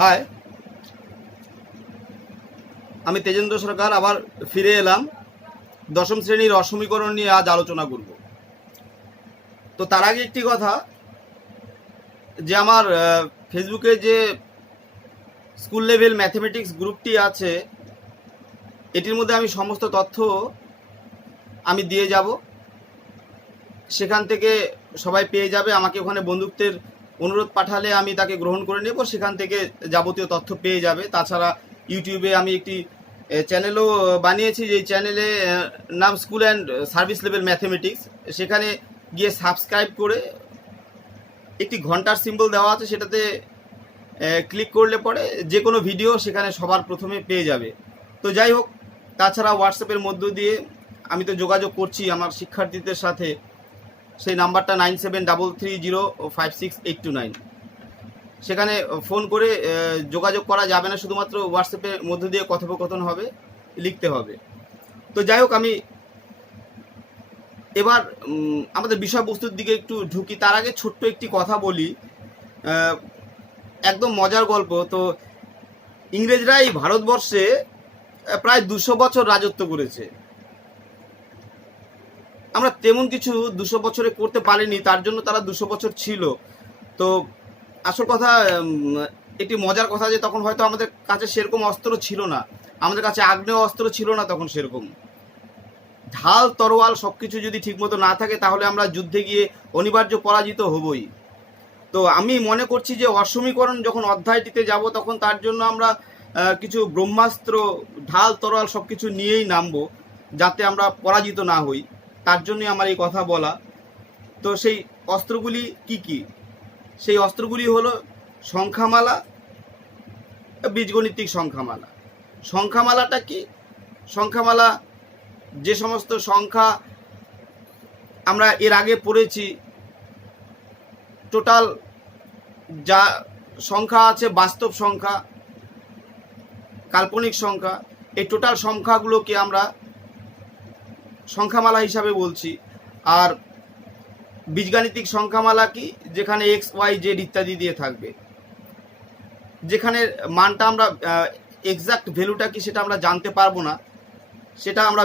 High, আমি তেজেন্দ্র সরকার আবার ফিরে এলাম। দশম শ্রেণীর অসমীকরণ নিয়ে আজ আলোচনা করব। তো তার আগে একটি কথা, যে আমার ফেসবুকে যে স্কুল লেভেল ম্যাথমেটিক্স গ্রুপটি আছে, এটির মধ্যে আমি সমস্ত তথ্য আমি দিয়ে যাব। সেখান থেকে সবাই পেয়ে যাবে। আমাকে ওখানে বন্ধুত্বের অনুরোধ পাঠালে আমি তাকে গ্রহণ করে নেব, সেখান থেকে যাবতীয় তথ্য পেয়ে যাবে। তাছাড়া ইউটিউবে আমি একটি চ্যানেলও বানিয়েছি, যেই চ্যানেলে নাম school and service level mathematics. সেখানে গিয়ে সাবস্ক্রাইব করে একটি ঘন্টার সিম্বল দেওয়া আছে, সেটাতে ক্লিক করলে পরে যে কোনো ভিডিও সেখানে সবার প্রথমে পেয়ে যাবে। তো যাই হোক, তাছাড়া হোয়াটসঅ্যাপের মধ্য দিয়ে আমি তো যোগাযোগ করছি আমার শিক্ষার্থীদের সাথে। সেই নাম্বারটা 9733056829। সেখানে ফোন করে যোগাযোগ করা যাবে না, শুধুমাত্র হোয়াটসঅ্যাপের মধ্য দিয়ে কথোপকথন হবে, লিখতে হবে। তো যাই হোক, আমি এবার আমাদের বিষয়বস্তুর দিকে একটু ঢুকি। তার আগে ছোট্ট একটি কথা বলি, একদম মজার গল্প। তো ইংরেজরা এই ভারতবর্ষে প্রায় 200 বছর রাজত্ব করেছে। আমরা তেমন কিছু 200 বছরে করতে পারিনি, তার জন্য তারা 200 বছর ছিল। তো আসল কথা, একটি মজার কথা, যে তখন হয়তো আমাদের কাছে সেরকম অস্ত্র ছিল না, আমাদের কাছে আগ্নেয় অস্ত্র ছিল না তখন সেরকম। ঢাল তরোয়াল সব কিছু যদি ঠিকমতো না থাকে, তাহলে আমরা যুদ্ধে গিয়ে অনিবার্য পরাজিত হবই। তো আমি মনে করছি যে অসমীকরণ যখন অধ্যায়টিতে যাব, তখন তার জন্য আমরা কিছু ব্রহ্মাস্ত্র, ঢাল তরোয়াল সব কিছু নিয়েই নামবো, যাতে আমরা পরাজিত না হই। তার জন্যই আমার এই কথা বলা। তো সেই অস্ত্রগুলি কি কি? সেই অস্ত্রগুলি হলো সংখ্যামালা, বীজগণিতিক সংখ্যামালা। সংখ্যামালাটা কি? সংখ্যামালা যে সমস্ত সংখ্যা আমরা এর আগে পড়েছি, টোটাল যা সংখ্যা আছে, বাস্তব সংখ্যা, কাল্পনিক সংখ্যা, এই টোটাল সংখ্যাগুলোকে আমরা সংখ্যামালা হিসাবে বলছি। আর বীজগাণিতিক সংখ্যামালা কি? যেখানে এক্স ওয়াই জেড ইত্যাদি দিয়ে থাকবে, যেখানে মানটা আমরা এক্সাক্ট ভ্যালুটা কি সেটা আমরা জানতে পারবো না, সেটা আমরা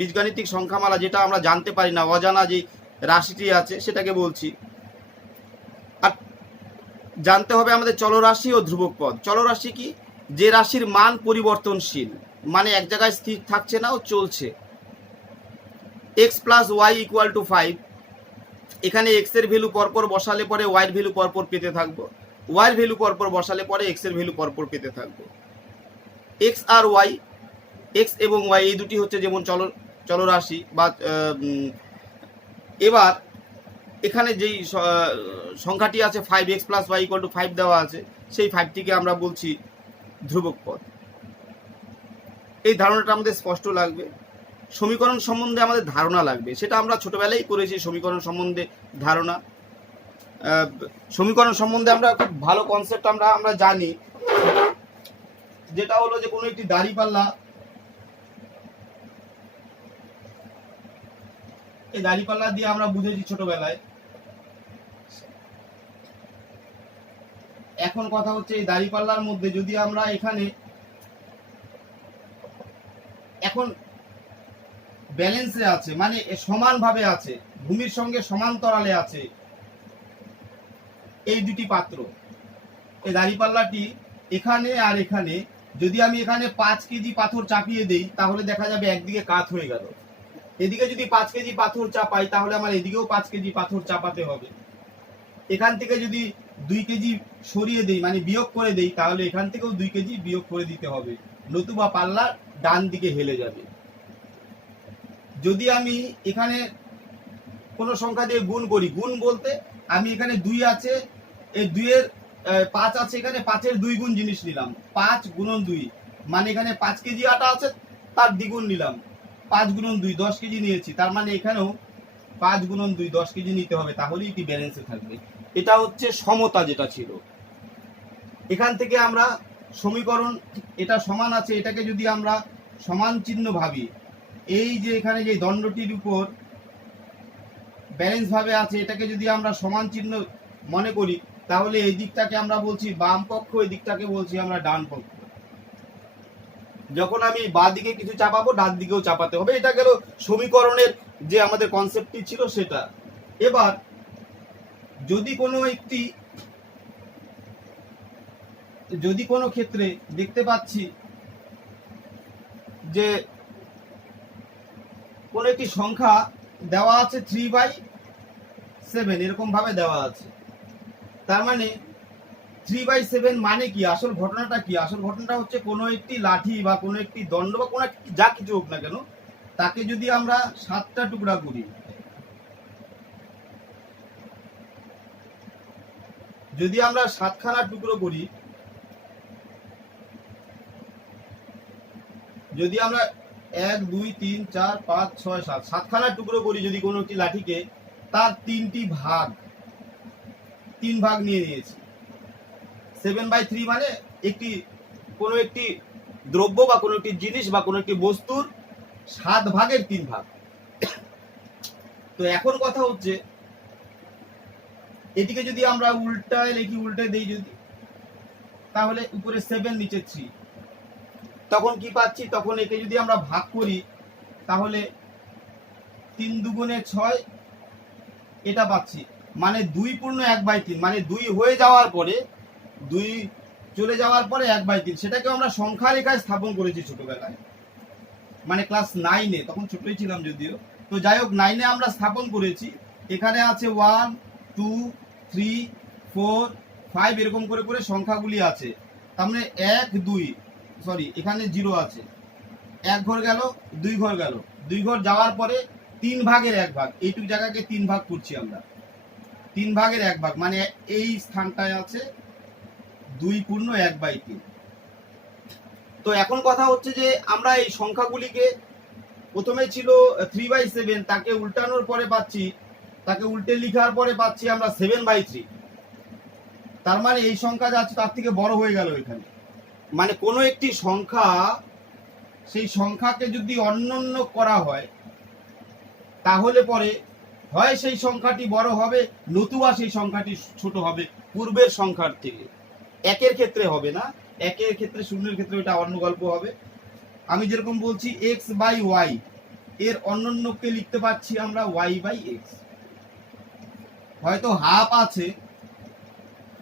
বীজগাণিতিক সংখ্যামালা, যেটা আমরা জানতে পারি না, অজানা যে রাশিটি আছে সেটাকে বলছি। আর জানতে হবে আমাদের চলরাশি ও ধ্রুবক পদ। চলরাশি কি? যে রাশির মান পরিবর্তনশীল, মানে এক জায়গায় স্থির থাকছে না, ও চলছে। X plus y equal to 5, এখানে এক্স এর ভ্যালু পরপর বসালে পরে ওয়াইয়ের ভ্যালু পরপর পেতে থাকবো, ওয়াইয়ের ভ্যালু পরপর বসালে পরে এক্স এর ভ্যালু পরপর পেতে থাকবো। এক্স আর ওয়াই, এক্স এবং ওয়াই এই দুটি হচ্ছে যেমন চলরাশি বা এবার এখানে যেই সংখ্যাটি আছে 5x plus y equal to 5 দেওয়া আছে, সেই 5টিকে আমরা বলছি ধ্রুবক পদ। এই ধারণাটা আমাদের স্পষ্ট লাগবে। সমীকরণ সম্বন্ধে আমাদের ধারণা লাগবে, সেটা আমরা ছোটবেলায় করেছি। সমীকরণ সম্বন্ধে ধারণা, সমীকরণ সম্বন্ধে আমরা খুব ভালো কনসেপ্ট আমরা জানি, যেটা হলো যে কোনো একটি দাঁড়িপাল্লা, এই দাঁড়িপাল্লা দিয়ে আমরা বুঝেছি ছোটবেলায়। এখন কথা হচ্ছে এই দাঁড়িপাল্লার মধ্যে যদি আমরা এখানে এখন ব্যালেন্সে আছে, মানে সমানভাবে আছে, ভূমির সঙ্গে সমান্তরালে আছে এই দুটি পাত্র। এই দাঁড়িপাল্লাটি এখানে আর এখানে, যদি আমি এখানে 5 কেজি পাথর চাপিয়ে দেই, তাহলে দেখা যাবে একদিকে কাত হয়ে গেল। এদিকে যদি 5 কেজি পাথর চাপাই, তাহলে আমার এদিকেও 5 কেজি পাথর চাপাতে হবে। এখান থেকে যদি 2 কেজি সরিয়ে দেই, মানে বিয়োগ করে দেই, তাহলে এখান থেকেও 2 কেজি বিয়োগ করে দিতে হবে, নতুবা পাল্লা ডান দিকে হেলে যাবে। যদি আমি এখানে কোনো সংখ্যা দিয়ে গুণ করি, গুণ বলতে আমি এখানে 2 আছে, এই 2 এর 5 আছে, এখানে 5 এর 2 গুণ জিনিস নিলাম, 5 গুণন 2, মানে এখানে 5 কেজি আটা আছে, তার দ্বিগুণ নিলাম, 5 গুণন 2 10 কেজি নিয়েছি, তার মানে এখানেও 5 গুণন 2 10 কেজি নিতে হবে, তাহলেই এটি ব্যালেন্সে থাকবে। এটা হচ্ছে সমতা যেটা ছিল। এখান থেকে আমরা সমীকরণ, এটা সমান আছে, এটাকে যদি আমরা সমান চিহ্ন ভাবি, এই যে এখানে যে দণ্ডটির উপর ব্যালেন্স ভাবে আছে, এটাকে যদি আমরা সমান চিহ্ন মনে করি, তাহলে এই দিকটাকে আমরা বলছি বাম পক্ষ, এই দিকটাকে বলছি আমরা ডান পক্ষ। যখন আমি বাঁ দিকে কিছু চাপাবো ডান দিকেও চাপাতে হবে। এটা গেল সমীকরণের যে আমাদের কনসেপ্টটি ছিল সেটা। এবার যদি কোনো ক্ষেত্রে দেখতে পাচ্ছি যে কোনো একটি সংখ্যা দেওয়া আছে 3/7, এরকম ভাবে দেওয়া আছে, তার মানে 3/7 মানে কি? আসল ঘটনাটা কি? আসল ঘটনাটা হচ্ছে কোনো একটি লাঠি বা কোনো একটি দণ্ড বা কোনো যা কিছু হোক না কেন, তাকে যদি আমরা 7টা টুকরা করি, যদি আমরা 7খানা টুকরো করি, যদি আমরা 1 2 3 4 5 6 7 7খানা টুকরো করি যদি কোনো একটি লাঠিকে, তার 3 ভাগ নিয়ে নিয়েছি। 7/3 মানে কোনো একটি দ্রব্য বা কোনো একটি জিনিস বা কোনো একটি বস্তুর 7 ভাগের 3 ভাগ। তো এখন কথা হচ্ছে এটিকে যদি আমরা উল্টায় লিখি, উল্টে দেই যদি, তাহলে উপরে 7 নিচে 3, তখন কি পাচ্ছি? তখন একে যদি আমরা ভাগ করি তাহলে 3 দুগুণে 6 এটা পাচ্ছি, মানে 2 পূর্ণ 1/3, মানে 2 হয়ে যাওয়ার পরে, 2 চলে যাওয়ার পরে 1/3, সেটাকে আমরা সংখ্যা রেখায় স্থাপন করেছি ছোটবেলায়, মানে ক্লাস 9-এ, তখন ছোটই ছিলাম যদিও। তো যাই হোক, 9-এ আমরা স্থাপন করেছি। এখানে আছে 1 2 3 4 5 এরকম করে করে সংখ্যাগুলি আছে। তার মানে 1 2, সরি এখানে 0 আছে, 1 ঘর গেল, 2 ঘর গেল, 2 ঘর যাওয়ার পরে 3 ভাগের 1 ভাগ, এইটুকু জায়গাকে 3 ভাগ করছি আমরা, 3 ভাগের 1 ভাগ, মানে এই স্থানটায় আছে 2 পূর্ণ 1/3। তো এখন কথা হচ্ছে যে আমরা এই সংখ্যাগুলিকে, প্রথমে ছিল 3/7, তাকে উল্টানোর পরে পাচ্ছি, তাকে উল্টে লিখার পরে পাচ্ছি আমরা 7/3। তার মানে এই সংখ্যা যা আছে তার থেকে বড় হয়ে গেল এখানে। মানে কোনো একটি সংখ্যা, সেই সংখ্যাকে যদি অন্যন্য করা হয় তাহলে পরে হয় সেই সংখ্যাটি বড় হবে, নতুবা সেই সংখ্যাটি ছোট হবে পূর্বের সংখ্যার থেকে। একের ক্ষেত্রে হবে না, একের ক্ষেত্রে, শূন্যের ক্ষেত্রে এটা অন্য গল্প হবে। আমি যেরকম বলছি x/y, এর অন্যকে লিখতে পাচ্ছি আমরা y/x। হয়তো হাফ আছে,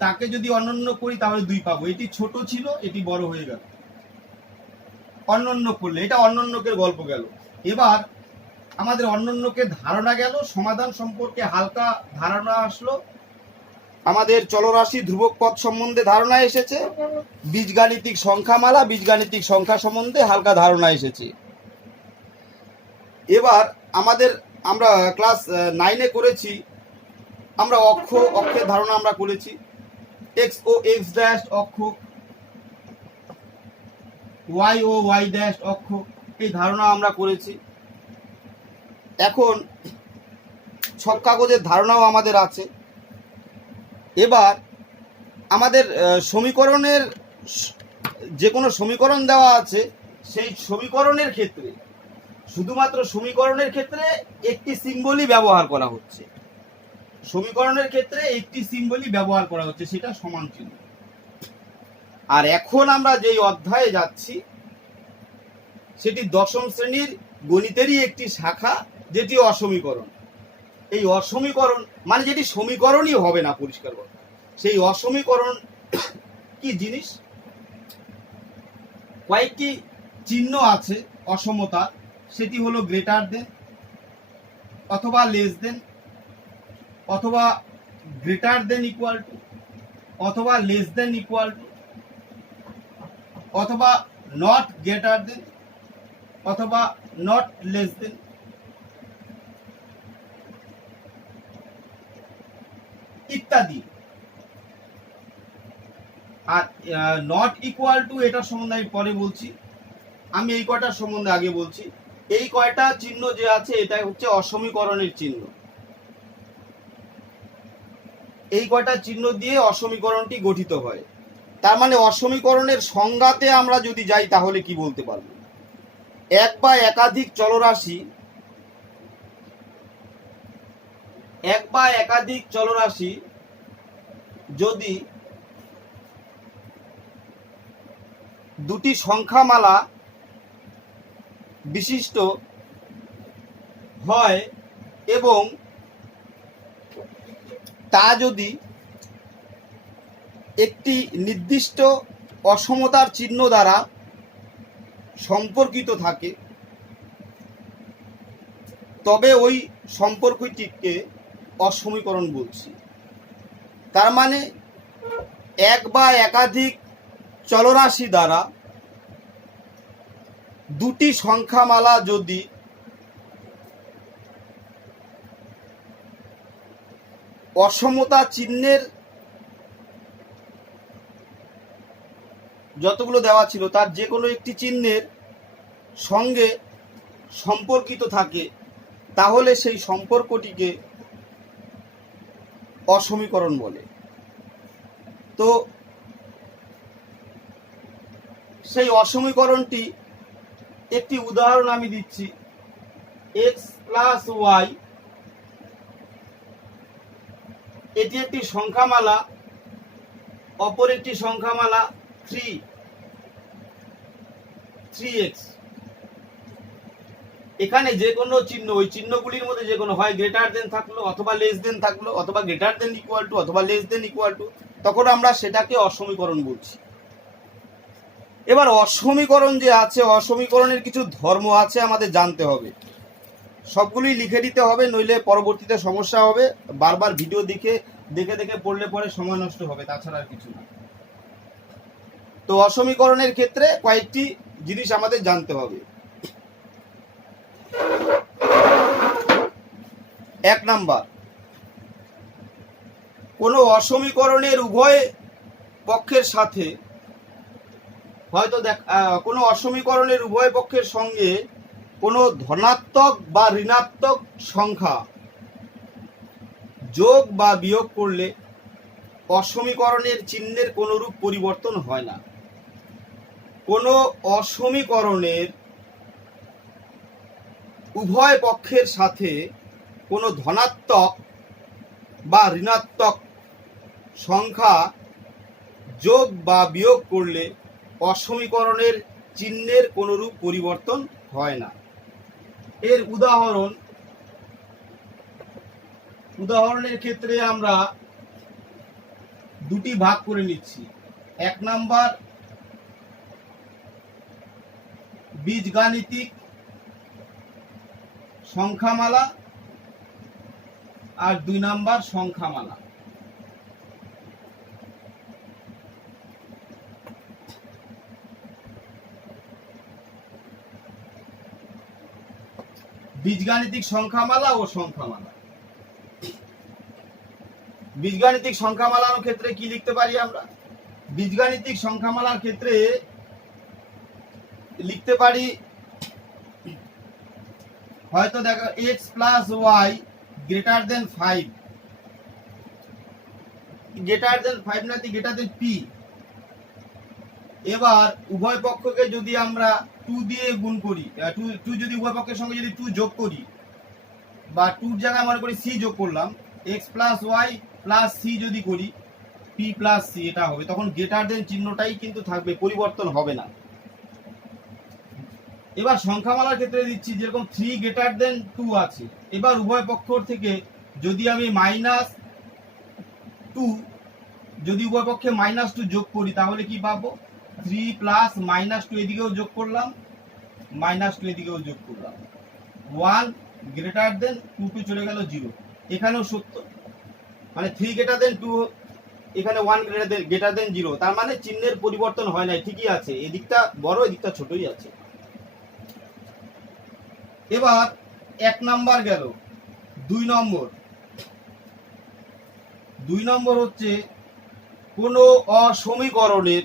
তাকে যদি অনন্য করি তাহলে 2 পাবো। এটি ছোট ছিল, এটি বড় হয়ে গেল অনন্য করলে। এটা অনন্যকের গল্প গেল। এবার আমাদের অনন্যকের ধারণা গেল, সমাধান সম্পর্কে হালকা ধারণা আসলো, আমাদের চলরাশি ধ্রুবক পদ সম্বন্ধে ধারণা এসেছে, বীজগাণিতিক সংখ্যামালা, বীজগাণিতিক সংখ্যা সম্বন্ধে হালকা ধারণা এসেছে। এবার আমরা ক্লাস 9-এ করেছি, আমরা অক্ষের ধারণা আমরা করেছি, x ও x ড্যাশ অক্ষ, y ও y ড্যাশ অক্ষ, এই ধারণা আমরা করেছি। এখন ছক কাগজের ধারণাও আমাদের আছে। এবার আমাদের সমীকরণের, যে কোনো সমীকরণ দেওয়া আছে, সেই সমীকরণের ক্ষেত্রে, শুধুমাত্র সমীকরণের ক্ষেত্রে একটি সিম্বলই ব্যবহার করা হচ্ছে। সমীকরণের ক্ষেত্রে একটি সিম্বলই ব্যবহার করা হচ্ছে, সেটা সমান চিহ্ন। আর এখন আমরা যেই অধ্যায়ে যাচ্ছি সেটি 10ম শ্রেণীর গণিতেরই একটি শাখা, যেটি অসমীকরণ। এই অসমীকরণ মানে যেটি সমীকরণই হবে না, পরিষ্কার কথা। সেই অসমীকরণ কি জিনিস? কয়েকটি চিহ্ন আছে অসমতা, সেটি হলো গ্রেটার দেন, অথবা লেস দেন, অথবা গ্রেটার দেন ইকুয়াল টু, অথবা লেস দেন ইকুয়াল টু, অথবা নট গ্রেটার দেন, অথবা নট লেস দেন। ইত্যাদি। আর নট ইকুয়াল টু, এটার সম্বন্ধে আমি পরে বলছি, আমি এই কয়টার সম্বন্ধে আগে বলছি। এই কয়টা চিহ্ন যে আছে, এটা হচ্ছে অসমীকরণের চিহ্ন। এই কয়টা চিহ্ন দিয়ে অসমীকরণটি গঠিত হয়। তার মানে অসমীকরণের সংজ্ঞাতে আমরা যদি যাই তাহলে কি বলতে পারবো? এক বা একাধিক চলরাশি যদি দুটি সংখ্যামালা বিশিষ্ট হয় এবং তা যদি একটি নির্দিষ্ট অসমতার চিহ্ন দ্বারা সম্পর্কিত থাকে, তবে ওই সম্পর্কটিকে অসমীকরণ বলছি। তার মানে এক বা একাধিক চলরাশি দ্বারা দুটি সংখ্যামালা যদি অসমতা চিহ্নের যতগুলো দেওয়া ছিল তার যে কোনো একটি চিহ্নের সঙ্গে সম্পর্কিত থাকে, তাহলে সেই সম্পর্কটিকে অসমীকরণ বলে। তো সেই অসমীকরণটি একটি উদাহরণ আমি দিচ্ছি। x প্লাস ওয়াই, এটি একটি সংখ্যামালা, অপর একটি সংখ্যামালা 3x। এখানে যে কোনো চিহ্ন, ওই চিহ্নগুলির মধ্যে যে কোনো হয় গ্রেটার দেন থাকলো, অথবা লেস দেন থাকলো, অথবা গ্রেটার দেন ইকুয়াল টু, অথবা লেস দেন ইকুয়াল টু, তখন আমরা সেটাকে অসমীকরণ বলছি। এবার অসমীকরণ যে আছে, অসমীকরণের কিছু ধর্ম আছে, আমাদের জানতে হবে। সবগুলি লিখে দিতে হবে, নইলে পরবর্তীতে সমস্যা হবে। বারবার ভিডিও দেখে দেখে পড়লে পরে সময় নষ্ট হবে, তাছাড়া আর কিছু না। তো অসমীকরণের ক্ষেত্রে কয়েকটি জিনিস আমাদের জানতে হবে। 1 নাম্বার, কোনো অসমীকরণের উভয় পক্ষের সাথে কোনো অসমীকরণের উভয় পক্ষের সঙ্গে কোনো ধনাত্মক বা ঋণাত্মক সংখ্যা যোগ বা বিয়োগ করলে অসমীকরণের চিহ্নের কোনরূপ পরিবর্তন হয় না। কোনো অসমীকরণের উভয় পক্ষের সাথে কোনো ধনাত্মক বা ঋণাত্মক সংখ্যা যোগ বা বিয়োগ করলে অসমীকরণের চিহ্নের কোনরূপ পরিবর্তন হয় না। এর উদাহরণের ক্ষেত্রে আমরা দুটি ভাগ করে নিচ্ছি। 1 নাম্বার বীজগাণিতিক সংখ্যামালা আর 2 নাম্বার সংখ্যামালা। বীজগাণিতিক সংখ্যামালা ও সংখ্যামালা। বীজগাণিতিক সংখ্যামালার ক্ষেত্রে কি লিখতে পারি আমরা? বীজগাণিতিক সংখ্যামালার ক্ষেত্রে লিখতে পারি, হয়তো দেখো x plus y greater than 5, greater than 5 না, গ্রেটার দেন p। এবার উভয় পক্ষকে যদি আমরা 2 দিয়ে গুণ করি, 2 যদি উভয় পক্ষের সঙ্গে যদি 2 যোগ করি, বা 2 জায়গায় মনে করি c যোগ করলাম, x plus y plus c যদি করি, p প্লাস c, এটা হবে। তখন গ্রেটার দেন চিহ্নটাই কিন্তু থাকবে, পরিবর্তন হবে না। এবার সংখ্যামালার ক্ষেত্রে দিচ্ছি, যেরকম 3 গ্রেটার দেন 2 আছে। এবার উভয় পক্ষ থেকে যদি আমি -2, যদি উভয় পক্ষে -2 যোগ করি, তাহলে কি পাবো? 3 প্লাস -2 এদিকেও যোগ করলাম, -2 এদিকেও যোগ করলাম, 1 গ্রেটার দেন 2 চলে গেল 0। এখানেও সত্য, মানে 3 গ্রেটার দেন 2, এখানে 1 গ্রেটার দেন 0। তার মানে চিহ্নের পরিবর্তন হয় নাই, ঠিকই আছে। এদিকটা বড়, এদিকটা ছোটই আছে। এবার 1 নাম্বার গেল। 2 নম্বর হচ্ছে কোনো অসমীকরণের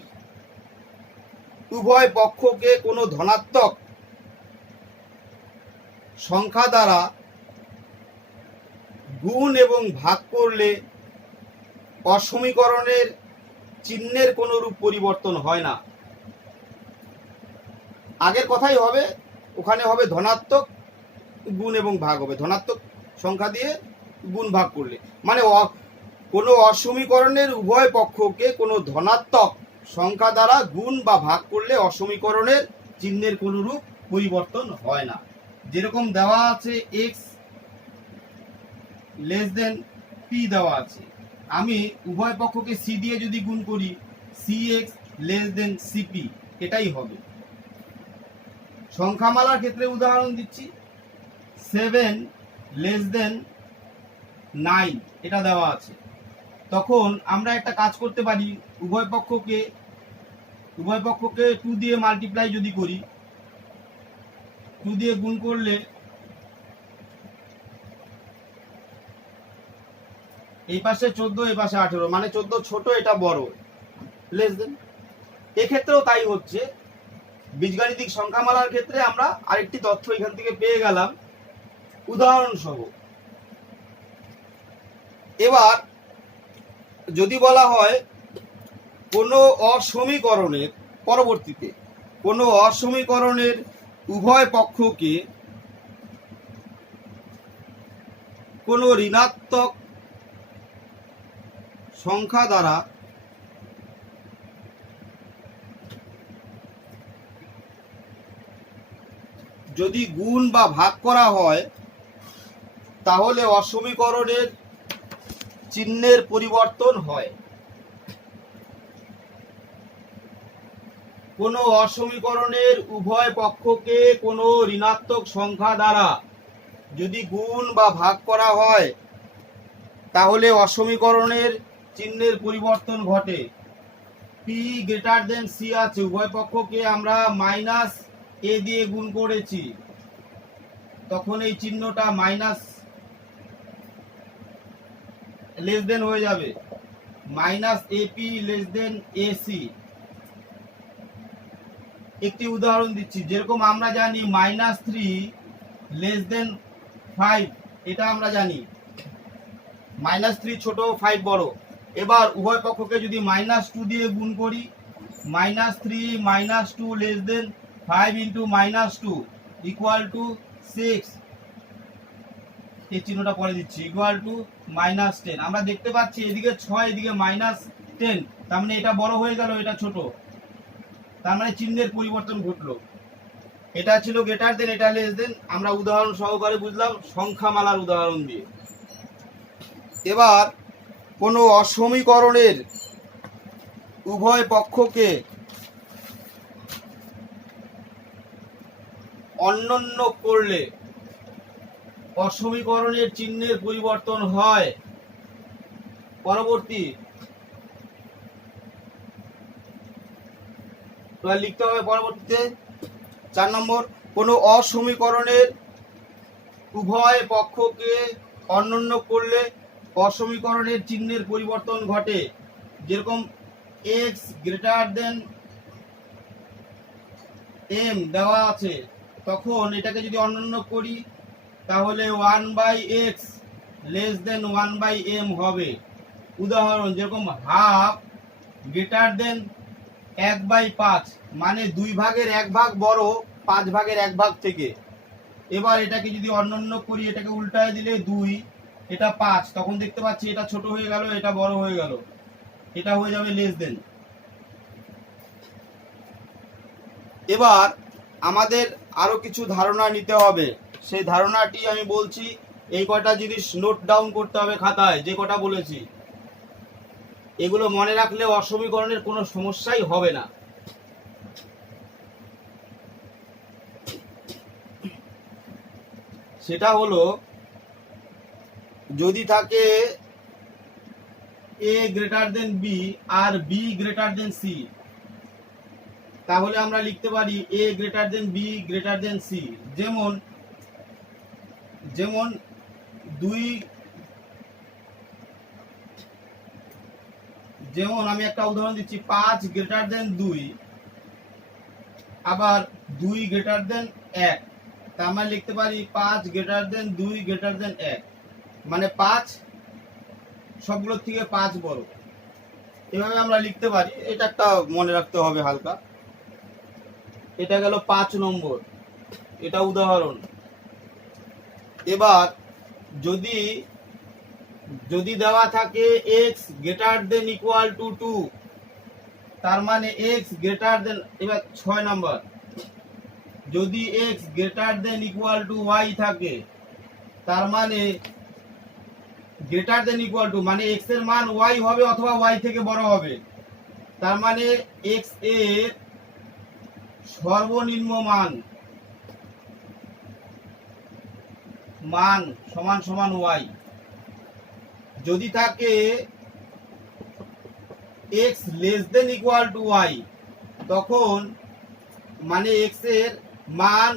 উভয় পক্ষকে কোনো ধনাত্মক সংখ্যা দ্বারা গুণ এবং ভাগ করলে অসমীকরণের চিহ্নের কোনরূপ পরিবর্তন হয় না। আগের কথাই হবে, ওখানে হবে ধনাত্মক গুণ এবং ভাগ হবে, ধনাত্মক সংখ্যা দিয়ে গুণ ভাগ করলে। মানে কোনো অসমীকরণের উভয় পক্ষকে কোনো ধনাত্মক সংখ্যা দ্বারা গুণ বা ভাগ করলে অসমীকরণের চিহ্নের কোনো রূপ পরিবর্তন হয় না। যেরকম দেওয়া আছে এক্স লেস দেন পি দেওয়া আছে, আমি উভয় পক্ষকে সি দিয়ে যদি গুণ করি c x less than CP, এটাই হবে। সংখ্যামালার ক্ষেত্রে উদাহরণ দিচ্ছি 7 লেস দেন 9 এটা দেওয়া আছে। তখন আমরা একটা কাজ করতে পারি, উভয় পক্ষকে 2 দিয়ে মাল্টিপ্লাই যদি করি, 2 দিয়ে গুণ করলে এই পাশে 14 এই পাশে 18, মানে 14 ছোট এটা বড়, লেস দেন। এক্ষেত্রেও তাই হচ্ছে। বীজগাণিতিক সংখ্যামালার ক্ষেত্রে আমরা আরেকটি তথ্য এখান থেকে পেয়ে গেলাম উদাহরণ সহ। এবার যদি বলা হয় কোনো অসমীকরণের পরবর্তীতে কোনো অসমীকরণের উভয় পক্ষকে কোনো ঋণাত্মক সংখ্যা দ্বারা যদি গুণ বা ভাগ করা হয় তাহলে অসমীকরণের চিহ্নের পরিবর্তন হয়। কোনো অসমীকরণের উভয় পক্ষকে কোনো ঋণাত্মক সংখ্যা দ্বারা যদি গুণ বা ভাগ করা হয় তাহলে অসমীকরণের চিহ্নের পরিবর্তন ঘটে। পি গ্রেটার দেন সি আছে, উভয় পক্ষকে আমরা মাইনাস এ দিয়ে গুণ করেছি, তখন এই চিহ্নটা মাইনাস লেস দেন হয়ে যাবে, minus AP less than AC. একটি উদাহরণ দিচ্ছি, যেরকম আমরা জানি -3 লেস দেন 5, এটা আমরা জানি -3 ছোট 5 বড়। এবার উভয় পক্ষকে যদি -2 দিয়ে গুণ করি, -3 -2 less than 5 into -2 equal to 6, এই চিহ্নটা পরে দিচ্ছি, ইকুয়াল টু -10। আমরা দেখতে পাচ্ছি এদিকে 6 এদিকে -10, তার মানে এটা বড় হয়ে গেল, এটা ছোট, তার মানে চিহ্নের পরিবর্তন ঘটলো। এটা ছিল গ্রেটার দেন, এটা লেস দেন। আমরা উদাহরণ সহকারে বুঝলাম সংখ্যামালার উদাহরণ দিয়ে। এবার কোনো অসমীকরণের উভয় পক্ষকে অন্যন্য করলে অসমীকরণের চিহ্নের পরিবর্তন হয়। পরবর্তী লিখতে হবে পরবর্তীতে 4 নম্বর, কোনো অসমীকরণের উভয় পক্ষকে অন্যন্য করলে অসমীকরণের চিহ্নের পরিবর্তন ঘটে। যেরকম এক্স গ্রেটার দেন এম দেওয়া আছে, তখন এটাকে যদি অন্যন্য করি তাহলে 1/x লেস দেন 1/m হবে। উদাহরণ যেরকম হাফ গ্রেটার দেন 1/5, মানে 2 ভাগের 1 ভাগ বড় 5 ভাগের 1 ভাগ থেকে। এবার এটাকে যদি অন্যন্য করি, এটাকে উল্টায় দিলে 2, এটা 5, তখন দেখতে পাচ্ছি এটা ছোট হয়ে গেল, এটা বড় হয়ে গেল, এটা হয়ে যাবে লেস দেন। এবার আমাদের আরো কিছু ধারণা নিতে হবে, সেই ধারণাটি আমি বলছি। এই কটা জিনিস নোট ডাউন করতে হবে খাতায়, যে কটা বলেছি এগুলো মনে রাখলে অসমীকরণের কোনো সমস্যাই হবে না। সেটা হলো, যদি থাকে এ গ্রেটার দেন বি আর বি গ্রেটার দেন সি, তাহলে আমরা লিখতে পারি a greater than b greater than c. যেমন যেমন 2, যেমন আমি একটা উদাহরণ দিচ্ছি, 5 গ্রেটার দেন 2, আবার 2 গ্রেটার দেন 1, তা আমরা লিখতে পারি 5 গ্রেটার দেন 2 গ্রেটার দেন 1, মানে 5 সবগুলোর থেকে 5 বড়। এভাবে আমরা লিখতে পারি, এটা একটা মনে রাখতে হবে হালকা। এটা গেল 5 নম্বর, এটা উদাহরণ। এবার যদি যদি দেওয়া থাকে x greater than equal two 2, তার মানে x গ্রেটার দেন, এবার 6 নাম্বার, যদি x greater than equal two y থাকে, তার মানে গ্রেটার দেন ইকুয়াল টু মানে x এর মান y হবে অথবা y থেকে বড় হবে, তার মানে x এর সর্বনিম্ন মান সমান সমান y। যদি থাকে x less than equal two y, তখন মানে x এর মান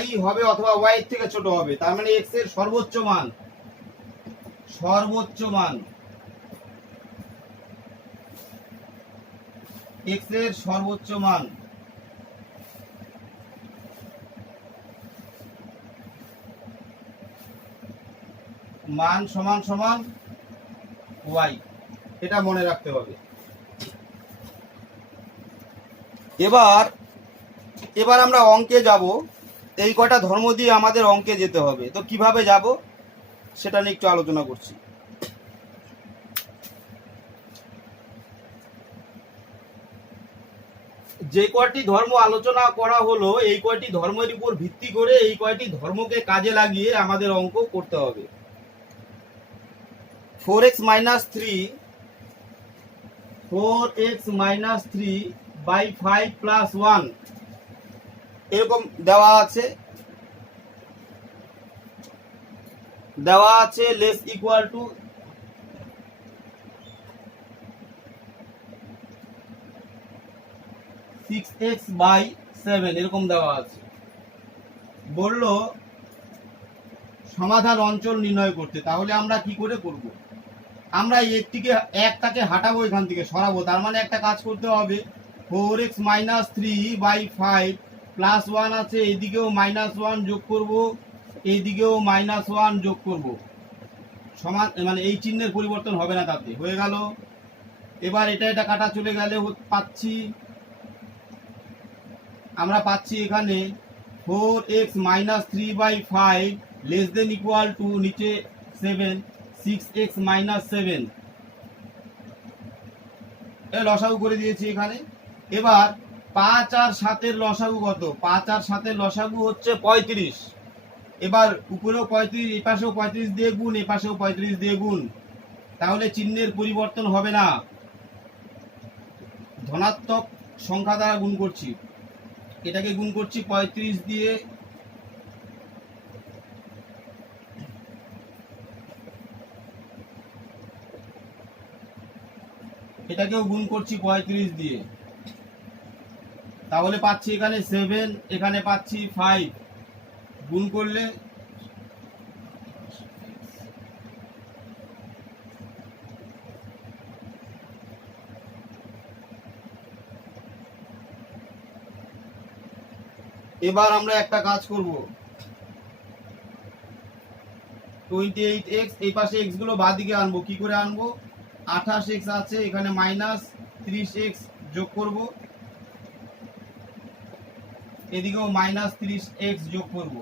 y হবে অথবা y এর থেকে ছোট হবে, তার মানে x এর সর্বোচ্চ মান x এর সর্বোচ্চ মান সমান সমান y, এটা মনে রাখতে হবে। এবার আমরা অঙ্কে যাব। এই কয়টা ধর্ম দিয়ে আমাদের অঙ্কে যেতে হবে, তো কিভাবে যাব সেটা নিয়ে একটু আলোচনা করছি। যে কয়টি ধর্ম আলোচনা করা হলো, এই কয়টি ধর্মের উপর ভিত্তি করে এই কয়টি ধর্মকে কাজে লাগিয়ে আমাদের অঙ্ক করতে হবে। 4x - 3 বাই 5 প্লাস 1 এরকম দেওয়া আছে less equal to 6x by 7 এরকম দেওয়া আছে। বললো সমাধান অঞ্চল নির্ণয় করতে, তাহলে আমরা কি করে করব? আমরা একটাকে হাঁটাবো, এখান থেকে সরাবো, তার মানে একটা কাজ করতে হবে। 4x - 3 বাই 5 প্লাস 1 আছে, এইদিকেও -1 যোগ করব, এইদিকেও -1 যোগ করব, সমান মানে এই চিহ্নের পরিবর্তন হবে না, তাতে হয়ে গেল। এবার এটা কাটা চলে গেলে আমরা পাচ্ছি এখানে 4x - 3 by 5 less than equal to নিচে 7, 6x - 7 লসাগু করে দিয়েছি এখানে। এবার 5 আর 7 এর লসাগু কত? 5 আর 7 এর লসাগু হচ্ছে 35। এবার উপরেও 35, এই পাশেও 35 দিয়ে গুণ, এই পাশেও 35 দিয়ে গুণ, তাহলে চিহ্নের পরিবর্তন হবে না, ধনাত্মক সংখ্যা দ্বারা গুণ করছি। এটাকে গুণ করছি 35 দিয়ে, এটাকেও গুণ করছি 35 দিয়ে, তাহলে পাচ্ছি এখানে 7, এখানে পাচ্ছি 5, গুণ করলে এবার আমরা একটা কাজ করব। 28x, এই পাশে x গুলো বাঁ দিকে আনবো। কি করে আনবো? 28x আছে, এখানে -30x যোগ করব, এদিকেও -30x যোগ করব,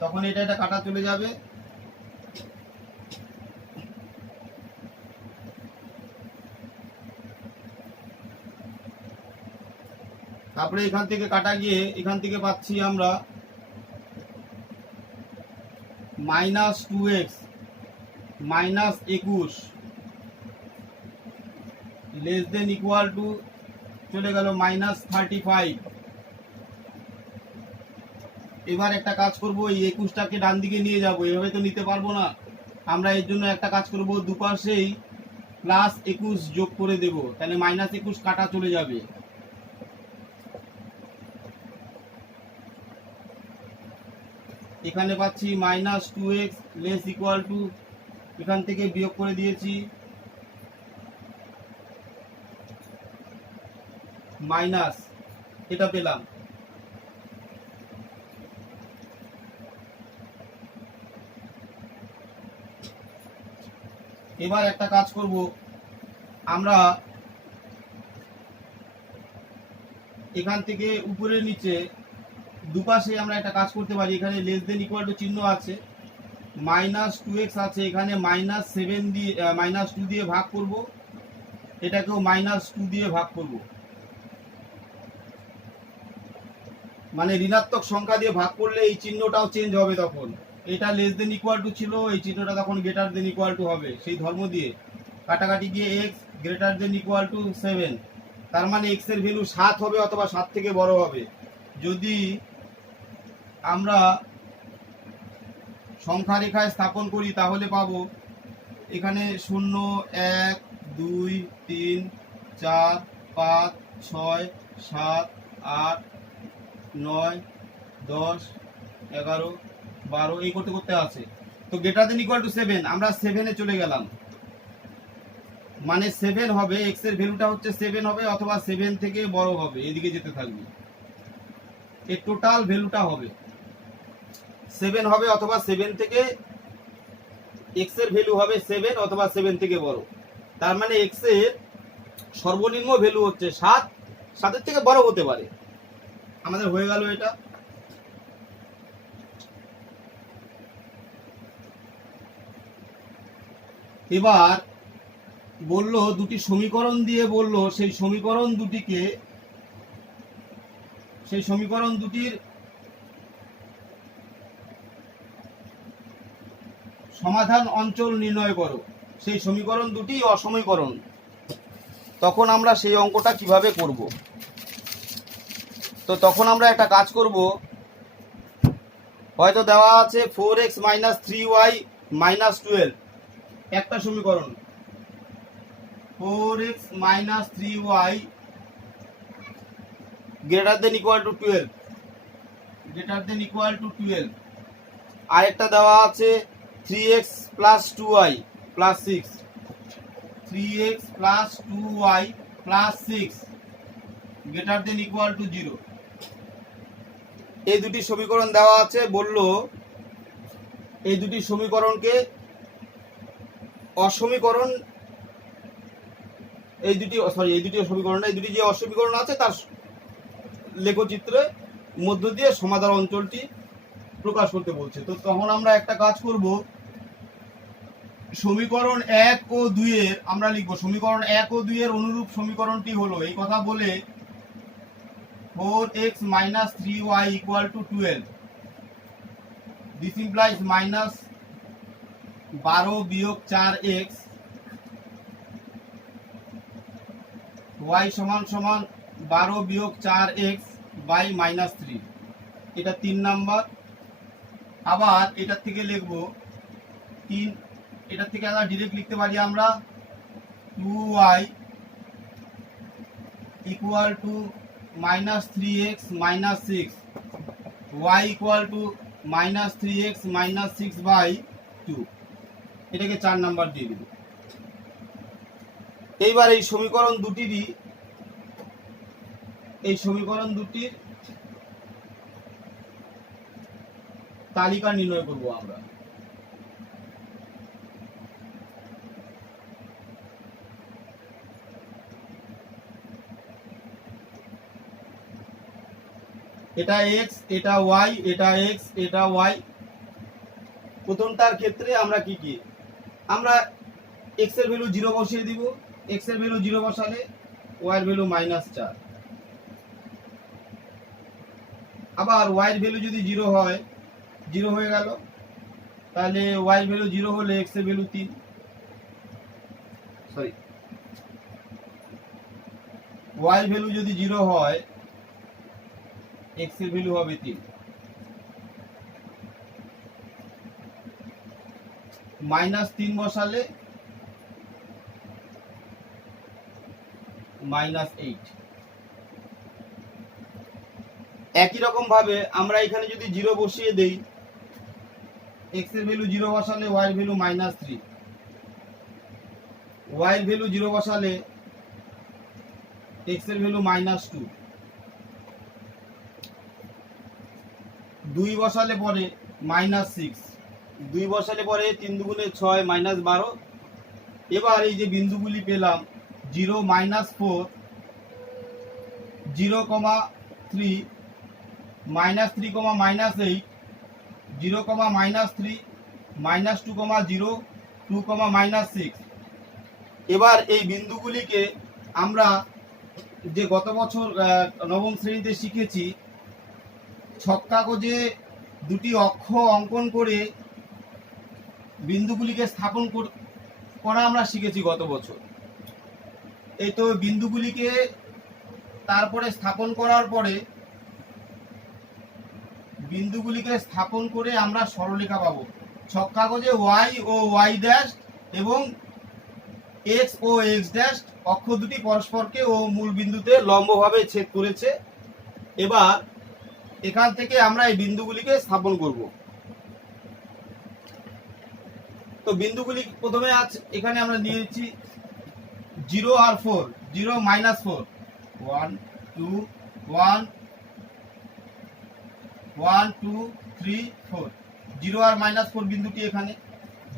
তখন এটা কাটা চলে যাবে। তারপরে এখান থেকে কাটা গিয়ে এখান থেকে পাচ্ছি আমরা -2x -21 less than equal two চলে গেল -35। এবার একটা কাজ করব, এই 21টাকে ডান দিকে নিয়ে যাব, এভাবে তো নিতে পারবো না। আমরা এর জন্য একটা কাজ করব, দুপাশেই +21 যোগ করে দেব, তাহলে -21 কাটা চলে যাবে। এখানে পাচ্ছি -2x লেস ইকুয়াল টু, এখান থেকে বিয়োগ করে দিয়েছি মাইনাস, এটা পেলাম। এবার একটা কাজ করব, আমরা এখান থেকে উপরে নিচে দুপাশে আমরা একটা কাজ করতে পারি। এখানে লেস দেন ইকুয়াল টু চিহ্ন আছে, মাইনাস 2x আছে, এখানে মাইনাস 7 দিয়ে মাইনাস 2 দিয়ে ভাগ করব, এটাকেও মাইনাস 2 দিয়ে ভাগ করব। মানে ঋণাত্মক সংখ্যা দিয়ে ভাগ করলে এই চিহ্নটাও চেঞ্জ হবে, তখন এটা লেস দেন ইকুয়াল টু ছিল, এই চিহ্নটা তখন গ্রেটার দেন ইকুয়াল টু হবে। সেই ধর্ম দিয়ে কাটাকাটি গিয়ে x greater than equal two 7, তার মানে x এর ভ্যালু 7 হবে অথবা 7 থেকে বড় হবে। যদি আমরা সংখ্যা রেখায় স্থাপন করি তাহলে পাবো এখানে 0 1 2 3 4 5 6 7 8 9 10 11 12 এই করতে করতে আছে। তো গ্রেটার দেন ইকুয়াল টু 7, আমরা 7 এ চলে গেলাম, মানে 7 হবে, x এর ভ্যালুটা হচ্ছে 7 হবে অথবা 7 থেকে বড় হবে, এদিকে যেতে থাকবে। এই টোটাল ভ্যালুটা হবে 7 হবে অথবা 7 থেকে, x এর ভ্যালু হবে 7 অথবা 7 থেকে বড়। তার মানে x এর সর্বনিম্ন ভ্যালু হচ্ছে 7, 7 এর থেকে বড় হতে পারে। আমাদের হয়ে গেল এটা। এবার বলল দুটি সমীকরণ দিয়ে বলল সেই সমীকরণ দুটির সমাধান অঞ্চল নির্ণয় করো। সেই সমীকরণ দুটি অসমীকরণ। তখন আমরা সেই অঙ্কটা কিভাবে করব? তো তখন আমরা একটা কাজ করব, হয়তো দেওয়া আছে 4x - 3y - 12, একটা সমীকরণ 4x - 3y greater than equal to 12, greater than equal to 12। আরেকটা দেওয়া আছে 3x + 2y + 6, 3x + 2y + 6 greater than equal to 0। এই দুটি সমীকরণ দেওয়া আছে, বলল এই দুটি সমীকরণকে অসমীকরণ, এই দুটি সমীকরণ না, এই দুটি যে অসমীকরণ আছে তার লেখচিত্রে মধ্য দিয়ে সমাধান অঞ্চলটি প্রকাশ করতে বলছে। তো তখন আমরা একটা কাজ করব, সমীকরণ 1 ও 2 এর আমরা লিখব, সমীকরণ 1 ও 2 এর অনুরূপ সমীকরণটি হলো এই কথা বলে 4x - 3y = 12, this implies -12 - 4x y = 12 - 4x by -3, এটা 3 নাম্বার। আবার এটার থেকে লিখব 3, এটার থেকে আমরা ডাইরেক্ট লিখতে পারি আমরা 2y = -3x - 6, y = -3x - 6 by 2, এটাকে 4 নাম্বার দিয়ে দিব। এইবার এই সমীকরণ দুটির তালিকা নির্ণয় করব আমরা। এটা x, এটা y, এটা x, এটা y। প্রথমটার ক্ষেত্রে আমরা কি আমরা x এর ভ্যালু 0 বসিয়ে দিব, x এর ভ্যালু 0 বসালে y এর ভ্যালু -4। আবার y এর ভ্যালু যদি 0 হয়, 0 হয়ে গেল, তাহলে y এর ভ্যালু 0 হলে x এর ভ্যালু 3, সরি y এর ভ্যালু যদি 0 হয় x এর ভ্যালু হবে 3, -3 বসালে -8। একই রকম ভাবে আমরা এখানে যদি 0 বসিয়ে দেই, x এর ভ্যালু 0 বসালে y এর ভ্যালু -3, y এর ভ্যালু 0 বসালে x এর ভ্যালু -2, 2 বসালে পরে -6, 2 বসালে পরে 3 দুগুণে 6 -12। এবার এই যে বিন্দুগুলি পেলাম 0 -4, 0, 3, -3, -8, 0, -3, -2,0 2, -6। এবার এই বিন্দুগুলিকে আমরা যে গত বছর নবম শ্রেণীতে শিখেছি, ছক কাগজে দুটি অক্ষ অঙ্কন করে বিন্দুগুলিকে স্থাপন করা আমরা শিখেছি গত বছর। এই তো বিন্দুগুলিকে তারপরে স্থাপন করার পরে বিন্দুগুলিকে স্থাপন করে আমরা সরলরেখা পাবো। ছক কাগজে ওয়াই ও ওয়াই ড্যাশ এবং এক্স ও এক্স ড্যাশ অক্ষ দুটি পরস্পরকে ও মূল বিন্দুতে লম্বভাবে ছেদ করেছে। এবার এখান থেকে আমরা এই বিন্দুগুলিকে স্থাপন করব। তো বিন্দুগুলি প্রথমে আছে, এখানে আমরা নিয়েছি 0 আর 4, 0 -4, 1 2 1 1 2 3 4, 0 আর -4 বিন্দুটি এখানে,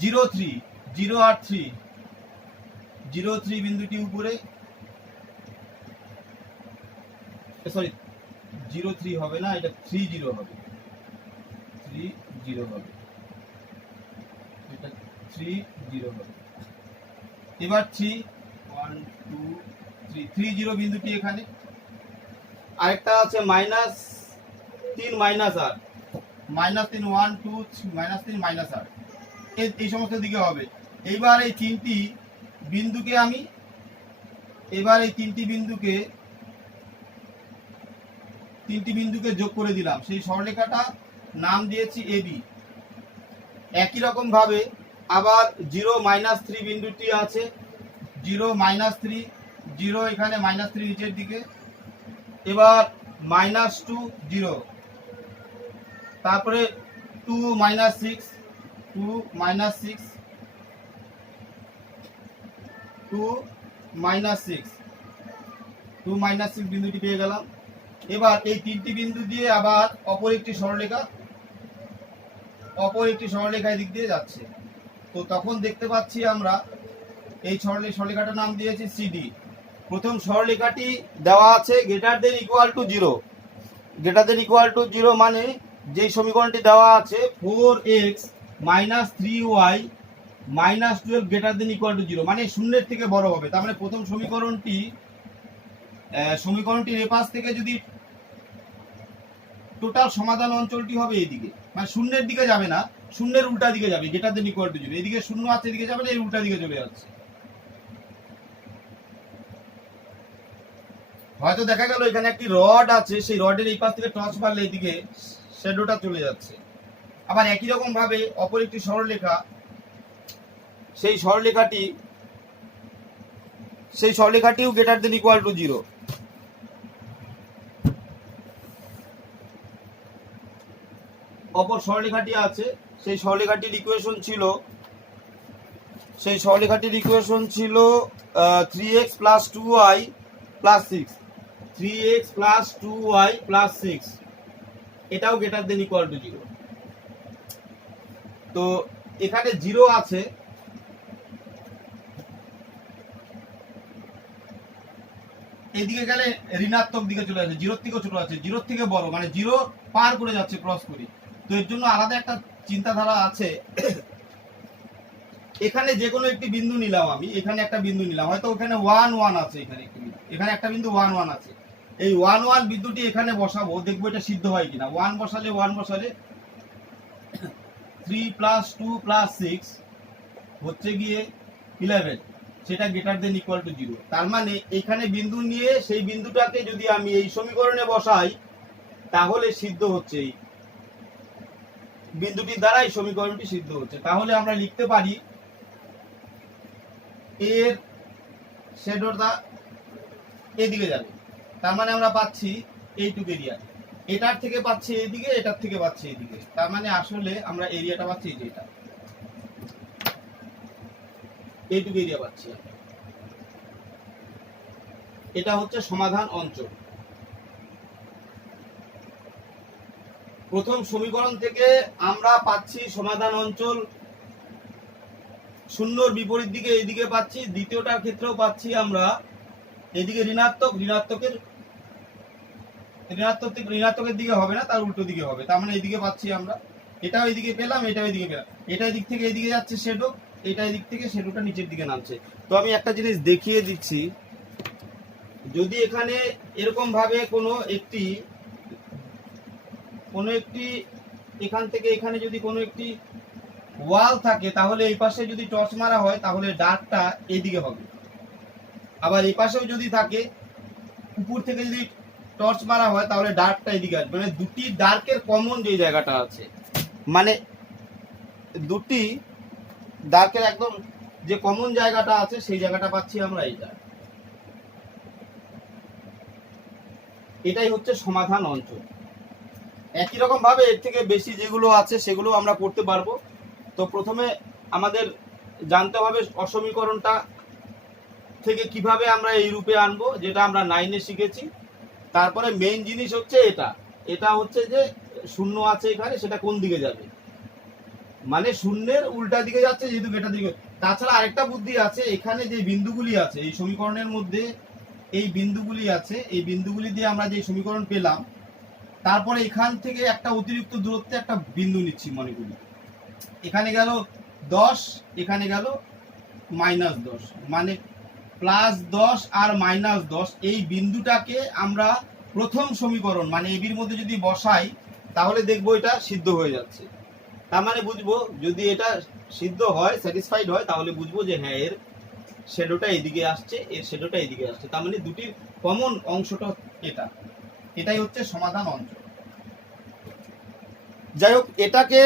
0 3, 0 আর 3, 0 3 বিন্দুটি উপরে, সরি 0 3 হবে না, এটা 3 0 হবে, 3 0 হবে, এটা 3 0 হবে। এবার 3 1 2 3, 3 0 বিন্দুটি এখানে। আরেকটা আছে -3 -8, -3 1 2 -3 -8, এই সমস্ত দিকে হবে। এইবার এই তিনটি বিন্দুকে আমি তিনটি বিন্দুকে যোগ করে দিলাম, সেই সরলরেখাটা নাম দিয়েছি এবি। একই রকম ভাবে আবার 0 -3 বিন্দুটি আছে, 0 -3, 0 এখানে -3 নিচের দিকে। এবার -2 0, তারপরে 2 -6, 2 -6, 2 -6, 2 -6 বিন্দুটি পেয়ে গেলাম। এবার এই তিনটি বিন্দু দিয়ে আবার অপর একটি সরলরেখা দিক দিয়ে যাচ্ছে। তো তখন দেখতে পাচ্ছি আমরা এই সরলরেখাটার নাম দিয়েছি সিডি। প্রথম সরলরেখাটি দেওয়া আছে greater than equal two 0, greater than equal two 0 মানে যেই সমীকরণটি দেওয়া আছে 4x - 3y - 12 greater than equal two 0 মানে শূন্যের থেকে বড় হবে। তার মানে প্রথম সমীকরণটির এপাশ থেকে যদি টোটাল সমাধান অঞ্চলটি হবে এইদিকে, মানে শূন্যের দিকে যাবে না, শূন্যের উল্টা দিকে যাবে, গ্রেটার দেন ইকুয়াল টু 0। এদিকে শূন্য আছে, এদিকে যাবে না, এর উল্টা দিকে চলে যাচ্ছে। হয়তো দেখা গেল এখানে একটি রড আছে, সেই রডের এই পাশ থেকে টর্চ মারলে এইদিকে শ্যাডোটা চলে যাচ্ছে। আবার একই রকম ভাবে অপর একটি সরলরেখা, সেই সরলরেখাটিও গ্রেটার দেন ইকুয়াল টু 0। অপর সরলরেখাটি আছে, সেই সরলরেখাটির ইকুয়েশন ছিল 3x + 2y + 6, 3x + 2y + 6, এটাও গ্রেটার দেন ইকুয়াল টু 0। তো এখানে 0 আছে, এদিকে গেলে ঋণাত্মক দিকে চলে যাচ্ছে, 0 থেকে ছোট আছে, 0 থেকে বড়, মানে 0 পার করে যাচ্ছে, ক্রস করে। তো এর জন্য আলাদা একটা চিন্তাধারা আছে। এখানে যে কোনো একটি বিন্দু নিলাম, আমি এখানে একটা বিন্দু নিলাম, হয়তো ওখানে 1 1 আছে, এখানে একটা বিন্দু 1 1 আছে। এই 1 1 বিন্দুটি এখানে বসাবো, দেখবো এটা সিদ্ধ হয় কিনা। 1 বসালে 3 + 2 + 6 হচ্ছে গিয়ে 11, সেটা গ্রেটার দেন ইকুয়াল টু 0। তার মানে এখানে বিন্দু নিয়ে সেই বিন্দুটাকে যদি আমি এই সমীকরণে বসাই, তাহলে সিদ্ধ হচ্ছে, এই বিন্দুটির দ্বারা এই সমীকরণটি সিদ্ধ হচ্ছে। তাহলে আমরা লিখতে পারি এর শ্যাডোটা এদিকে যাবে, তার মানে আমরা পাচ্ছি এইটুকু এরিয়া, এটার থেকে পাচ্ছি এইদিকে, এটার থেকে পাচ্ছি এইদিকে, তার মানে আসলে আমরা এরিয়াটা পাচ্ছি এই যে এইটুকু এরিয়া পাচ্ছি। এটা হচ্ছে সমাধান অঞ্চল। প্রথম সমীকরণ থেকে আমরা পাচ্ছি সমাধান অঞ্চল শূন্যর বিপরীত দিকে এইদিকে পাচ্ছি। দ্বিতীয়টার ক্ষেত্রেও পাচ্ছি আমরা এদিকে ঋণাত্মকের দিকে হবে না, তার উল্টো দিকে হবে, তার মানে এইদিকে পাচ্ছি আমরা। এটাও এদিকে পেলাম, এটাও এদিকে পেলাম, এটা এদিক থেকে এদিকে যাচ্ছে শ্যাডো, এটা এদিক থেকে শ্যাডোটা নিচের দিকে নামছে। তো আমি একটা জিনিস দেখিয়ে দিচ্ছি, যদি এখানে এরকম ভাবে কোনো একটি এখান থেকে এখানে যদি কোনো একটি ওয়াল থাকে, তাহলে এই পাশে যদি টর্চ মারা হয় তাহলে ডার্কটা এইদিকে হবে। আবার এই পাশেও যদি থাকে, উপর থেকে যদি টর্চ মারা হয় তাহলে ডার্কটা এদিকে আসবে। মানে দুটি ডার্কের কমন যে জায়গাটা আছে, মানে দুটি ডার্কের একদম যে কমন জায়গাটা আছে সেই জায়গাটা পাচ্ছি আমরা এইটা। এটাই হচ্ছে সমাধান অঞ্চল। একই রকম ভাবে এর থেকে বেশি যেগুলো আছে সেগুলো আমরা করতে পারবো। তো প্রথমে আমাদের জানতে হবে অসমীকরণটা থেকে কিভাবে আমরা এই রূপে আনবো, যেটা আমরা 9-এ শিখেছি। তারপরে মেইন জিনিস হচ্ছে এটা হচ্ছে যে শূন্য আছে এখানে, সেটা কোন দিকে যাবে, মানে শূন্যের উল্টা দিকে যাচ্ছে যেহেতু এটা দিকে। তাছাড়া আরেকটা বুদ্ধি আছে, এখানে যে বিন্দুগুলি আছে এই সমীকরণের মধ্যে, এই বিন্দুগুলি আছে, এই বিন্দুগুলি দিয়ে আমরা যে সমীকরণ পেলাম, তারপরে এখান থেকে একটা অতিরিক্ত দূরত্বে একটা বিন্দু নিচ্ছি, মনে করি এখানে গেল 10, এখানে গেল -10, মানে +10 আর -10, এই বিন্দুটাকে আমরা প্রথম সমীকরণ মানে এবির মধ্যে যদি বসাই তাহলে দেখবো এটা সিদ্ধ হয়ে যাচ্ছে। তার মানে বুঝবো, যদি এটা সিদ্ধ হয়, স্যাটিসফাইড হয়, তাহলে বুঝবো যে হ্যাঁ এর শ্যাডোটা এদিকে আসছে, এর শ্যাডোটা এদিকে আসছে। তার মানে দুটির কমন অংশটা এটাই হচ্ছে সমাধান অঞ্চল। যাই হোক, এটাকে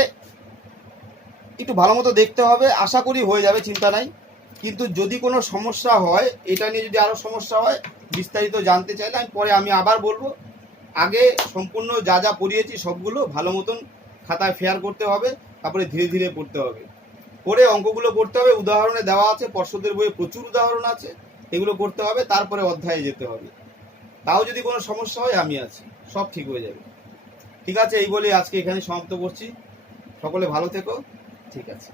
একটু ভালো মতো দেখতে হবে, আশা করি হয়ে যাবে, চিন্তা নাই। কিন্তু যদি কোনো সমস্যা হয়, এটা নিয়ে যদি আরো সমস্যা হয়, বিস্তারিত জানতে চাইলে আমি আবার বলবো। আগে সম্পূর্ণ যা যা পড়িয়েছি সবগুলো ভালো মতন খাতায় ফেয়ার করতে হবে, তারপরে ধীরে ধীরে পড়তে হবে, পড়ে অঙ্কগুলো করতে হবে। উদাহরণে দেওয়া আছে, পর্ষদের বইয়ে প্রচুর উদাহরণ আছে, এগুলো করতে হবে, তারপরে অধ্যায়ে যেতে হবে। তাও যদি কোনো সমস্যা হয় আমি আছি, সব ঠিক হয়ে যাবে। ঠিক আছে, এই বলে আজকে এখানে সমাপ্ত করছি। সকলে ভালো থেকো। ঠিক আছে।